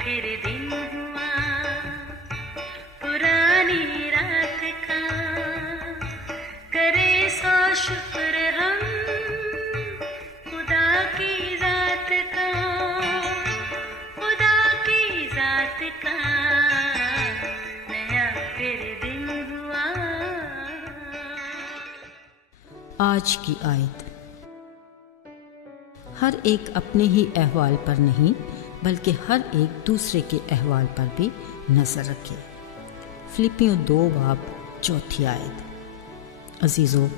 फिर दिन हुआ पुरानी रात का, करे सो शुक्र हम खुदा की जात का, खुदा की जात का, नया फिर दिन हुआ। आज की आयत। हर एक अपने ही अहवाल पर नहीं बल्कि हर एक दूसरे के अहवाल पर भी नज़र रखे। फिलिपियों 2:4 आयत। अजीज़ों,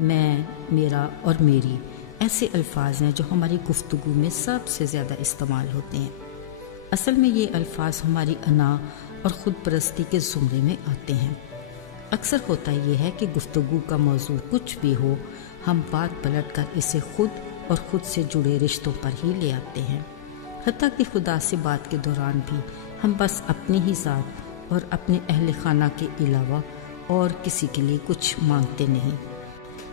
मैं, मेरा और मेरी ऐसे अल्फाज हैं जो हमारी गुफ्तगू में सबसे ज़्यादा इस्तेमाल होते हैं। असल में ये अल्फाज हमारी अना और ख़ुद परस्ती के ज़ुमरे में आते हैं। अक्सर होता ये है कि गुफ्तगू का मौजू कुछ भी हो, हम बात पलट कर इसे खुद और ख़ुद से जुड़े रिश्तों पर ही ले आते हैं। हत्ता कि खुदा से बात के दौरान भी हम बस अपनी ही ज़ात और अपने अहल खाना के अलावा और किसी के लिए कुछ मांगते नहीं।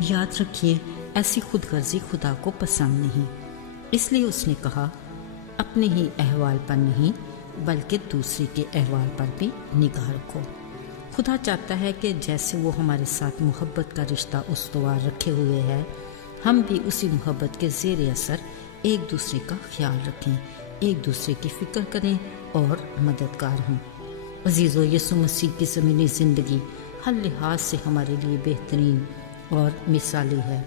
याद रखिए, ऐसी खुदगर्जी खुदा को पसंद नहीं। इसलिए उसने कहा, अपने ही अहवाल पर नहीं बल्कि दूसरे के अहवाल पर भी निगाह रखो। खुदा चाहता है कि जैसे वो हमारे साथ मोहब्बत का रिश्ता उस्तवार रखे हुए है, हम भी उसी मोहब्बत के ज़ेर असर एक दूसरे का ख्याल रखें, एक दूसरे की फ़िक्र करें और मददगार हों। अजीज़ों, यीशु मसीह की ज़मीनी ज़िंदगी हर लिहाज से हमारे लिए बेहतरीन और मिसाली है।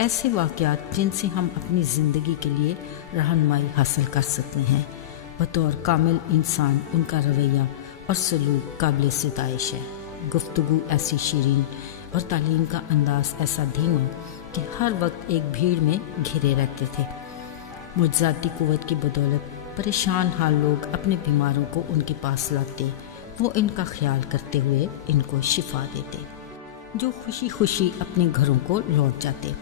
ऐसे वाक़यात जिनसे हम अपनी ज़िंदगी के लिए रहनुमाई हासिल कर सकते हैं। बतौर कामिल इंसान उनका रवैया और सलूक काबिल सिताइश है। गुफ्तगू ऐसी शीरीन और तालीम का अंदाज़ ऐसा धीमा कि हर वक्त एक भीड़ में घिरे रहते थे। मुज्जाती कुव्वत की बदौलत परेशान हाल लोग अपने बीमारों को उनके पास लाते, वो इनका ख्याल करते हुए इनको शिफा देते, जो खुशी खुशी अपने घरों को लौट जाते।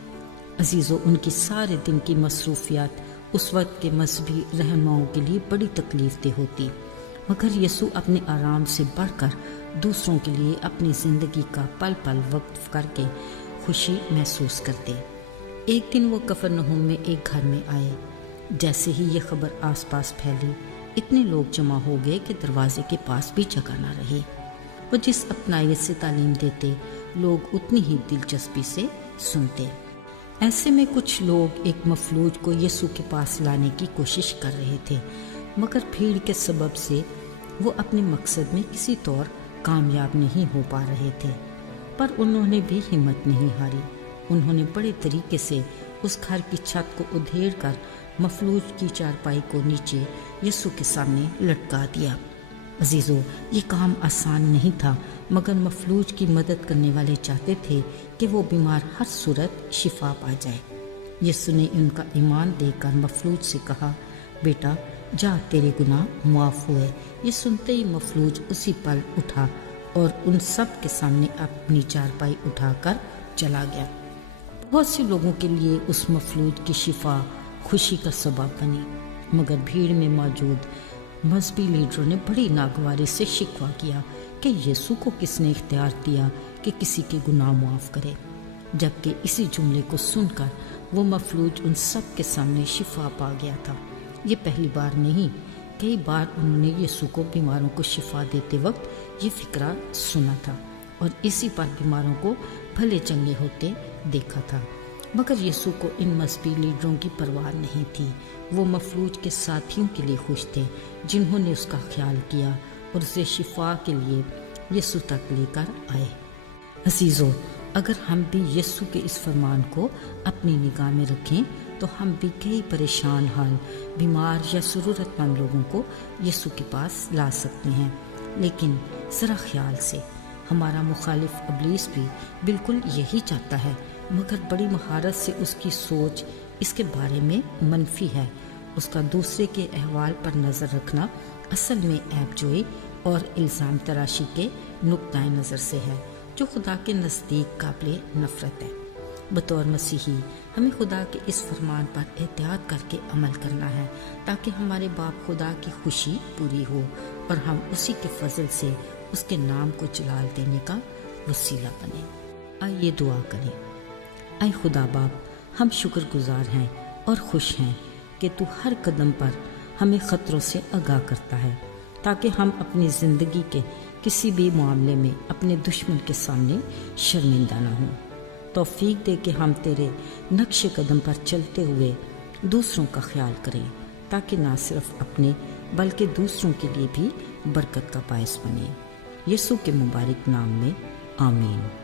अजीज़ों, उनकी सारे दिन की मसरूफियात उस वक्त के मजहबी रहनुमाओं के लिए बड़ी तकलीफ दह होती, मगर यीशु अपने आराम से बढ़कर दूसरों के लिए अपनी ज़िंदगी का पल पल वक्फ करके खुशी महसूस करते। एक दिन वो कफरनहूम में एक घर में आए। जैसे ही ये खबर आसपास फैली, इतने लोग जमा हो गए कि दरवाजे के पास भी जगह न रही। वो जिस अपनायत से तालीम देते, लोग उतनी ही दिलचस्पी से सुनते। ऐसे में कुछ लोग एक मफलूज को यीशु के पास लाने की कोशिश कर रहे थे, मगर भीड़ के सबब से वो अपने मकसद में किसी तौर कामयाब नहीं हो पा रहे थे। पर उन्होंने भी हिम्मत नहीं हारी। उन्होंने बड़े तरीके से उस घर की छत को उधेड़ कर मफलूज की चारपाई को नीचे यीशु के सामने लटका दिया। अजीज़ों, ये काम आसान नहीं था, मगर मफलूज की मदद करने वाले चाहते थे कि वो बीमार हर सूरत शिफा पा जाए। यीशु ने उनका ईमान देखकर मफलूज से कहा, बेटा जा, तेरे गुनाह मुआफ़ हुए। ये सुनते ही मफलूज उसी पल उठा और उन सब के सामने अपनी चारपाई उठाकर चला गया। बहुत से लोगों के लिए उस मफलूज की शिफा खुशी का सबब बनी, मगर भीड़ में मौजूद मजहबी लीडरों ने बड़ी नागवारी से शिकवा किया कि यीशु को किसने इख्तियार दिया कि किसी के गुनाह मुआफ़ करे, जबकि इसी जुमले को सुनकर वो मफलूज उन सब के सामने शिफा पा गया था। ये पहली बार नहीं, कई बार उन्होंने यीशु को बीमारों को शिफा देते वक्त ये फिक्रा सुना था और इसी पर बीमारों को भले चंगे होते देखा था। मगर यीशु को इन मजहबी लीडरों की परवाह नहीं थी। वो मफलूज के साथियों के लिए खुश थे जिन्होंने उसका ख्याल किया और उसे शिफा के लिए यीशु तक लेकर आए। अजीज़ों, अगर हम भी यीशु के इस फरमान को अपनी निगाह में रखें तो हम भी कई परेशान हाल, बीमार या ज़रूरतमंद लोगों को यीशु के पास ला सकते हैं। लेकिन ज़रा ख्याल से, हमारा मुखालिफ इब्लीस भी बिल्कुल यही चाहता है, मगर बड़ी महारत से उसकी सोच इसके बारे में मनफी है। उसका दूसरे के अहवाल पर नज़र रखना असल में ऐबजोई और इल्ज़ाम तराशी के नुक्ताए नज़र से है, जो खुदा के नज़दीक काबिल नफ़रत है। बतौर मसीही हमें खुदा के इस फरमान पर एहतियात करके अमल करना है ताकि हमारे बाप खुदा की खुशी पूरी हो और हम उसी के फजल से उसके नाम को जलाल देने का वसीला बने। आइए दुआ करें। ऐ खुदा बाप, हम शुक्रगुजार हैं और खुश हैं कि तू हर कदम पर ہمیں خطروں سے آگاہ کرتا ہے تاکہ ہم اپنی زندگی کے کسی بھی معاملے میں اپنے دشمن کے سامنے شرمندہ نہ ہوں۔ توفیق دے کہ ہم تیرے نقش قدم پر چلتے ہوئے دوسروں کا خیال کریں تاکہ نہ صرف اپنے بلکہ دوسروں کے لیے بھی برکت کا باعث بنے۔ یسوع کے مبارک نام میں آمین۔